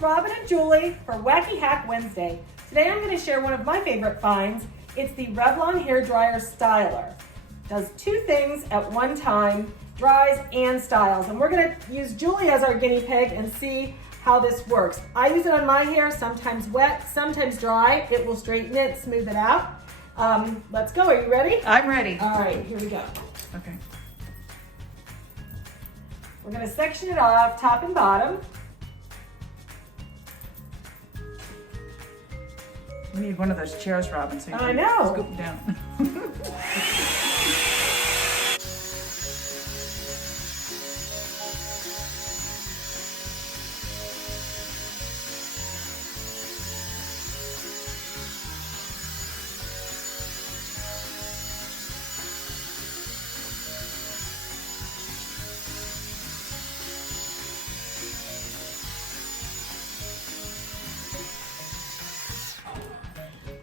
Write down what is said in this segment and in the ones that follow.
it's Robyn and Julie for Wacky Hack Wednesday. Today I'm going to share one of my favorite finds. It's the Revlon Hair Dryer Styler. Does two things at one time, dries and styles. And we're going to use Julie as our guinea pig and see how this works. I use it on my hair, sometimes wet, sometimes dry. It will straighten it, smooth it out. Let's go, are you ready? I'm ready. All right, here we go. Okay. We're going to section it off, top and bottom. You need one of those chairs, Robyn, so you I can know. scoop down.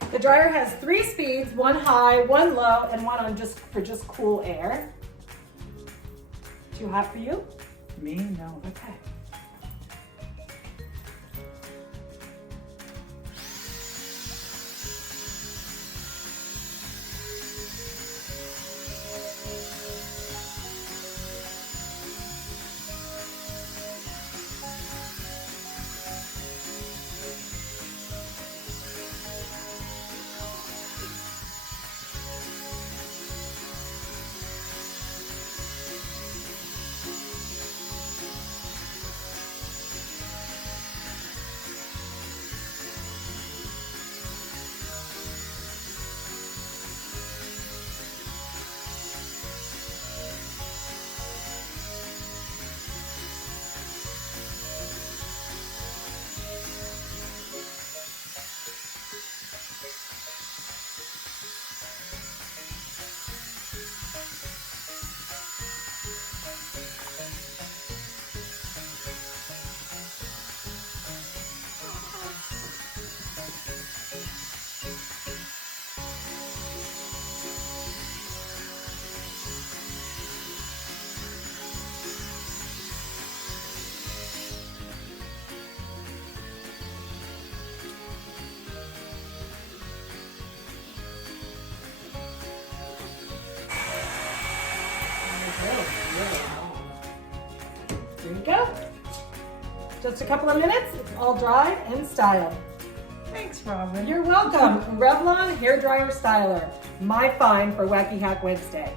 The dryer has 3 speeds, one high, one low, and one on just cool air. Too hot for you? Me? No. Okay. There you go. Just a couple of minutes, it's all dry and styled. Thanks, Robyn. You're welcome. Revlon Hair Dryer Styler, my find for Wacky Hack Wednesday.